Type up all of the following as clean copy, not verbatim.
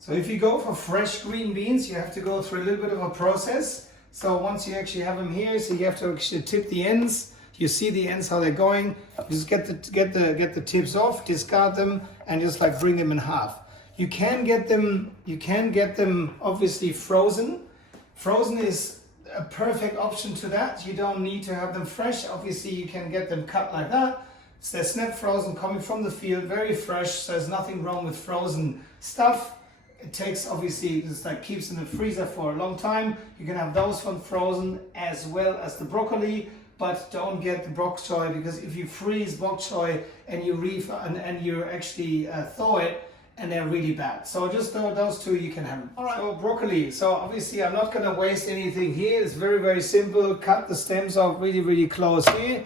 So if you go for fresh green beans, you have to go through a little bit of a process. So once you actually have them here, so you have to actually tip the ends. You see the ends how they're going. Just get the tips off, discard them, and just like bring them in half. You can get them obviously frozen. Frozen is a perfect option to that. You don't need to have them fresh. Obviously, you can get them cut like that. So they're snap frozen, coming from the field, very fresh. So there's nothing wrong with frozen stuff. It takes, obviously, just like keeps in the freezer for a long time. You can have those from frozen as well as the broccoli, but don't get the bok choy, because if you freeze bok choy and you and you actually thaw it, and they're really bad. So just those two you can have. All right. So broccoli. So obviously I'm not gonna waste anything here. It's very, very simple. Cut the stems off really, really close here.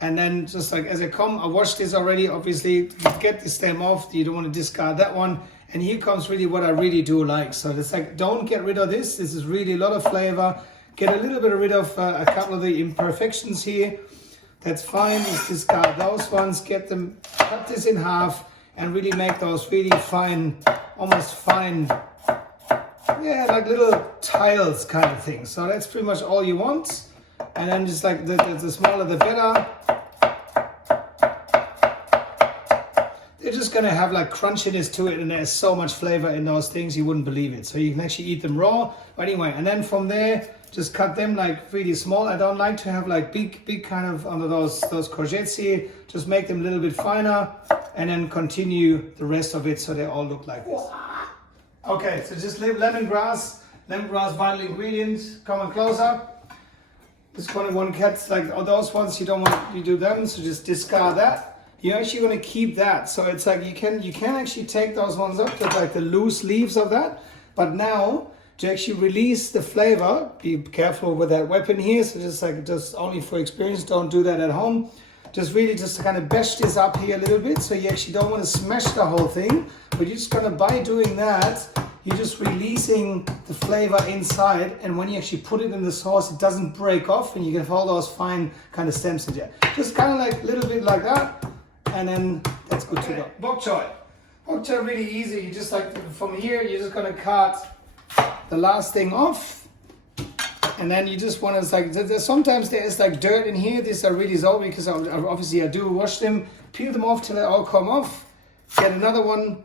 And then just like as I come, I washed this already, obviously, get the stem off. You don't want to discard that one. And here comes really what I really do like. So it's like, don't get rid of this. This is really a lot of flavor. Get a little bit rid of a couple of the imperfections here. That's fine. Just discard those ones. Get them, cut this in half, and really make those really fine, almost fine, yeah, like little tiles kind of thing. So that's pretty much all you want. And then just like the smaller the better. They're just gonna have like crunchiness to it, and there's so much flavor in those things you wouldn't believe it. So you can actually eat them raw. But anyway, and then from there, just cut them like really small. I don't like to have like big kind of under those courgettes here. Just make them a little bit finer, and then continue the rest of it so they all look like this. Okay, so just lemongrass, vital ingredient. Come on closer. Just one cat's like those ones you don't want to do them, so just discard that. You're actually going to keep that, so it's like you can actually take those ones up to like the loose leaves of that. But now to actually release the flavor, be careful with that weapon here. So just only for experience, don't do that at home. Just really just kind of bash this up here a little bit. So you actually don't want to smash the whole thing, but you're just gonna, by doing that, you're just releasing the flavor inside. And when you actually put it in the sauce, it doesn't break off, and you can have all those fine kind of stems in there. Just kind of like a little bit like that, and then that's good to go. Bok choy. Bok choy really easy. You just like from here, you're just gonna cut the last thing off, and then you just want to like, sometimes there is like dirt in here. These are really old because obviously I do wash them. Peel them off till they all come off. Get another one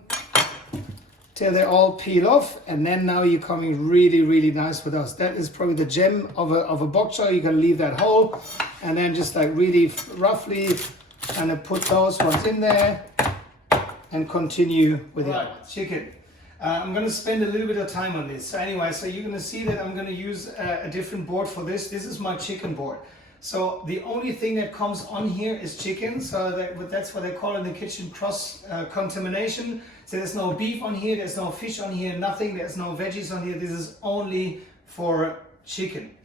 till they all peel off, and then now you're coming really, really nice with us. That is probably the gem of a bok choy. You can leave that whole, and then just like really roughly kind of put those ones in there, and continue with the chicken. I'm going to spend a little bit of time on this. So anyway, so you're going to see that I'm going to use a different board for this. This is my chicken board. So the only thing that comes on here is chicken. So that's what they call in the kitchen cross contamination. So there's no beef on here, there's no fish on here, nothing. There's no veggies on here. This is only for chicken.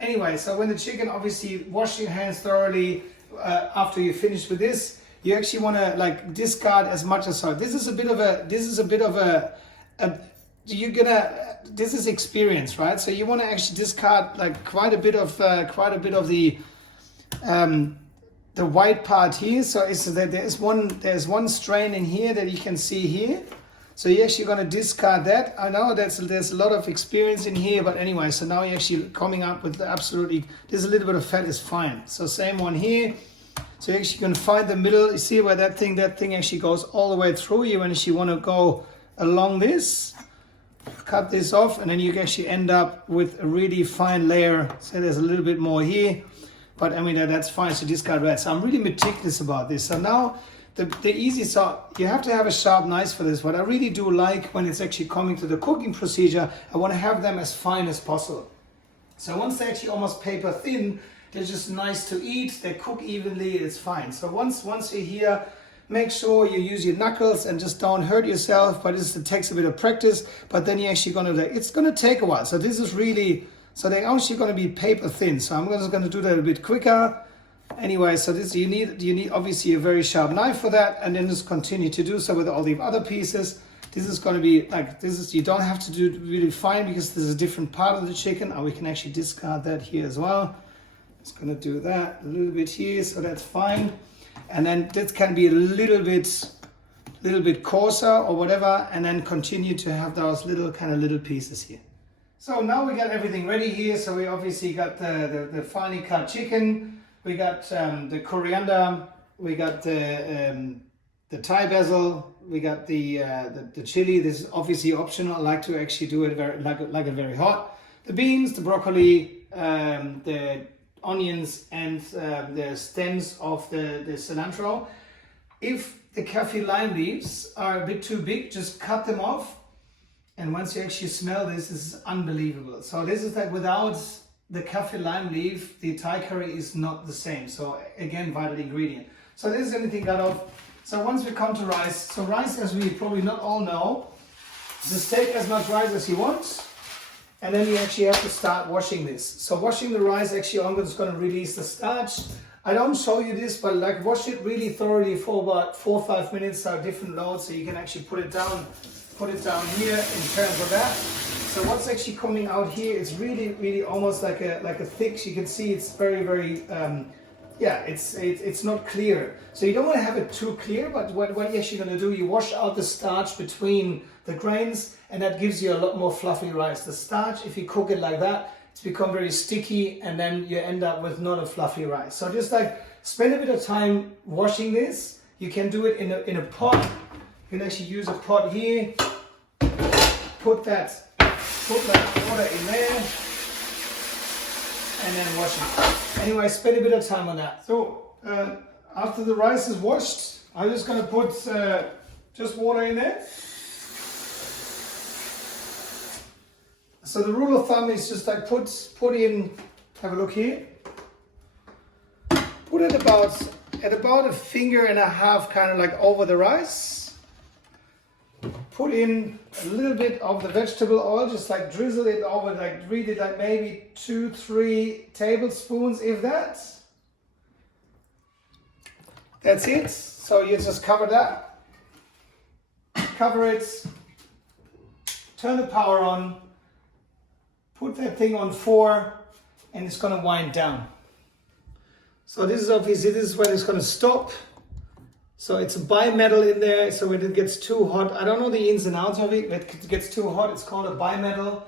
Anyway, so when the chicken, obviously wash your hands thoroughly after you finish with this. You actually want to like discard as much as so. This is a bit of a this is experience, right? So you want to actually discard like quite a bit of the white part here. So it's that there's one strain in here that you can see here. So you're actually going to discard that. I know there's a lot of experience in here, but anyway, so now you're actually coming up with absolutely, there's a little bit of fat is fine. So same one here. So you're actually going to find the middle. You see where that thing actually goes all the way through. You actually want to go along this, cut this off, and then you actually end up with a really fine layer. So there's a little bit more here, but I mean that's fine. So discard that. So I'm really meticulous about this. So now the easy, so you have to have a sharp knife for this. What I really do like when it's actually coming to the cooking procedure, I want to have them as fine as possible. So once they're actually almost paper thin, they're just nice to eat. They cook evenly. It's fine. So once you're here, make sure you use your knuckles and just don't hurt yourself. But it takes a bit of practice. But then you're actually gonna it's gonna take a while. So this is really, so they're actually gonna be paper thin. So I'm just gonna do that a bit quicker. Anyway, so this you need obviously a very sharp knife for that, and then just continue to do so with all the other pieces. This is going to be like you don't have to do it really fine because this is a different part of the chicken. Or we can actually discard that here as well. Just going to do that a little bit here, so that's fine. And then this can be a little bit little bit coarser or whatever, and then continue to have those little pieces here. So now we got everything ready here. So we obviously got the finely cut chicken, we got the coriander, we got the Thai basil, we got the chili. This is obviously optional. I like to actually do it like it very hot. The beans, the broccoli, the onions, and the stems of the cilantro. If the kaffir lime leaves are a bit too big, just cut them off. And once you actually smell this is unbelievable. So this is like without the kaffir lime leaf, the Thai curry is not the same. So again, vital ingredient. So this is anything cut off. So once we come to rice, so rice, as we probably not all know, just take as much rice as you want, and then you actually have to start washing this. So washing the rice, actually I'm just going to release the starch. I don't show you this, but like wash it really thoroughly for about 4 or 5 minutes at different loads, so you can actually put it down here in terms of that. So what's actually coming out here is really almost like a thick. You can see it's very yeah, it's not clear. So you don't want to have it too clear, but what you're actually going to do, you wash out the starch between the grains, and that gives you a lot more fluffy rice. The starch, if you cook it like that, it's become very sticky, and then you end up with not a fluffy rice. So just like spend a bit of time washing this. You can do it in a pot. You can actually use a pot here. Put that water in there, and then wash it. Anyway, spend a bit of time on that. So after the rice is washed, I'm just going to put just water in there. So the rule of thumb is just like put in, have a look here. Put it at about a finger and a half, kind of like over the rice. Put in a little bit of the vegetable oil, just like drizzle it over, like really like maybe 2-3 tablespoons, if that. That's it. So you just cover that. Cover it. Turn the power on. Put that thing on 4, and it's going to wind down. So this is obviously, this is when it's going to stop. So it's a bimetal in there, so when it gets too hot, I don't know the ins and outs of it, when it gets too hot, it's called a bimetal.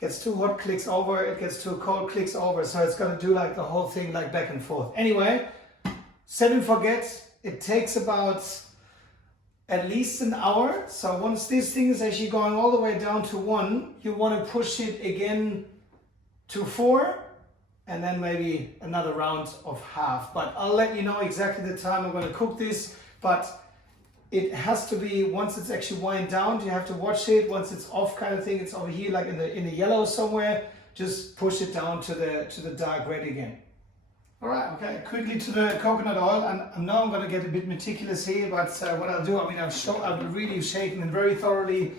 Gets too hot, clicks over, it gets too cold, clicks over. So it's going to do like the whole thing like back and forth. Anyway, set and forget. It takes about at least an hour. So once this thing is actually going all the way down to 1, you want to push it again to 4, and then maybe another round of half. But I'll let you know exactly the time I'm going to cook this. But it has to be, once it's actually wind down, you have to watch it. Once it's off kind of thing, it's over here like in the yellow somewhere. Just push it down to the dark red again. All right, okay, quickly to the coconut oil. And I know I'm going to get a bit meticulous here, but what I'll do, I mean, I've really shaken it very thoroughly,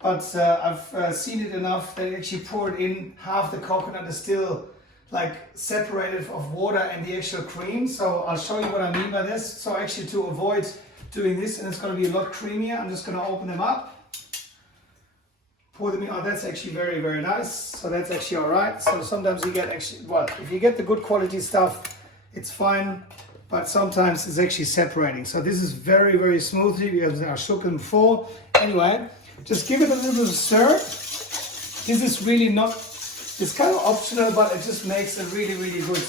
but I've seen it enough that I actually poured in. Half the coconut is still like separated of water and the actual cream. So I'll show you what I mean by this. So actually, to avoid doing this, and it's going to be a lot creamier, I'm just going to open them up. Pour them in. Oh, that's actually very nice. So that's actually all right. So sometimes you get actually, well, if you get the good quality stuff, it's fine, but sometimes it's actually separating. So this is very smoothly. We have shook them before. Anyway, just give it a little stir. This is really not, it's kind of optional, but it just makes a really good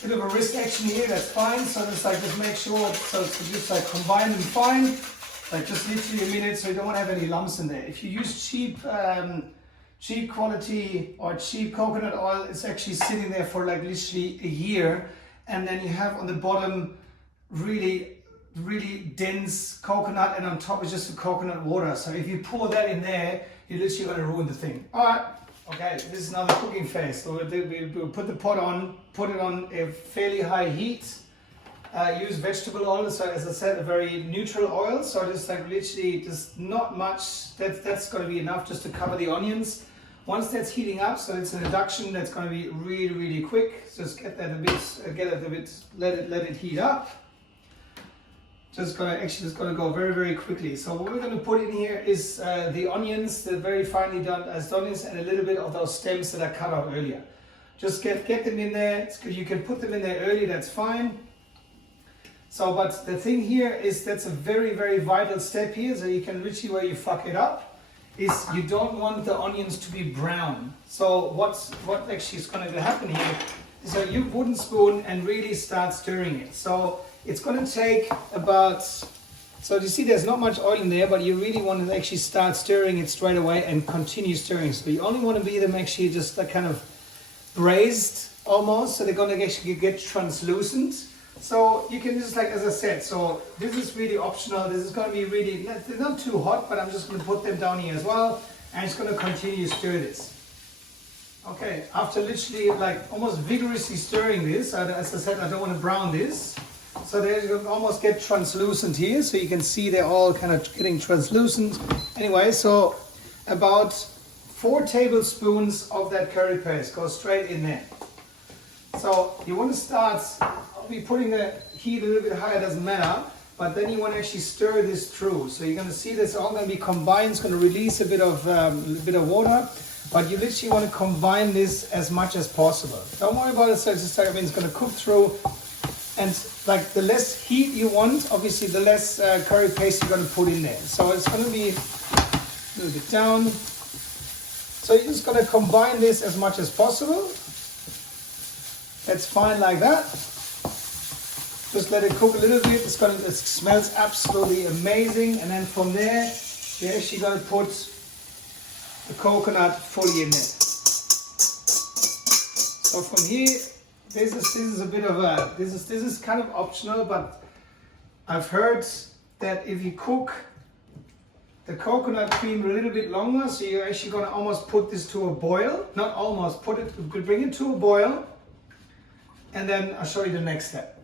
bit of a wrist action here. That's fine. So just make sure, so just like combine them fine. Like just literally a minute, so you don't want to have any lumps in there. If you use cheap quality or cheap coconut oil, it's actually sitting there for like literally a year, and then you have on the bottom really dense coconut, and on top is just the coconut water. So if you pour that in there, you're literally going to ruin the thing. All right, okay, this is now the cooking phase. So we'll put the pot on, put it on a fairly high heat. Use vegetable oil, so as I said, a very neutral oil, so just like literally just not much, that's going to be enough just to cover the onions. Once that's heating up, so it's an induction, that's going to be really quick. Just get that a bit, let it heat up. Just going to go very quickly. So what we're going to put in here is the onions, the very finely done onions, and a little bit of those stems that I cut out earlier. Just get them in there. You can put them in there early, that's fine. So, but the thing here is that's a very, very vital step here. So you can literally, where you fuck it up, is you don't want the onions to be brown. So what actually is going to happen here is that you wooden spoon and really start stirring it. So it's going to take about, so you see there's not much oil in there, but you really want to actually start stirring it straight away and continue stirring. So you only want to be them actually just like kind of braised almost, so they're going to actually get translucent. So you can just, like, as I said, so this is really optional. This is going to be really, not too hot, but I'm just going to put them down here as well. And it's going to continue to stir this. Okay, after literally like almost vigorously stirring this, as I said, I don't want to brown this. So they're going to almost get translucent here. So you can see they're all kind of getting translucent. Anyway, so about 4 tablespoons of that curry paste go straight in there. So you want to start, I'll be putting the heat a little bit higher, doesn't matter, but then you want to actually stir this through. So you're going to see this all going to be combined. It's going to release a bit of water, but you literally want to combine this as much as possible. Don't worry about it, so it's just like, I mean, it's going to cook through, and like the less heat you want, obviously the less curry paste you're going to put in there. So it's going to be a little bit down. So you're just going to combine this as much as possible. That's fine like that. Just let it cook a little bit. It smells absolutely amazing. And then from there, you're actually going to put the coconut fully in there. So from here, this is a bit of a, this is kind of optional, but I've heard that if you cook the coconut cream a little bit longer, so you're actually going to almost put this to a boil. Not almost, bring it to a boil. And then I'll show you the next step.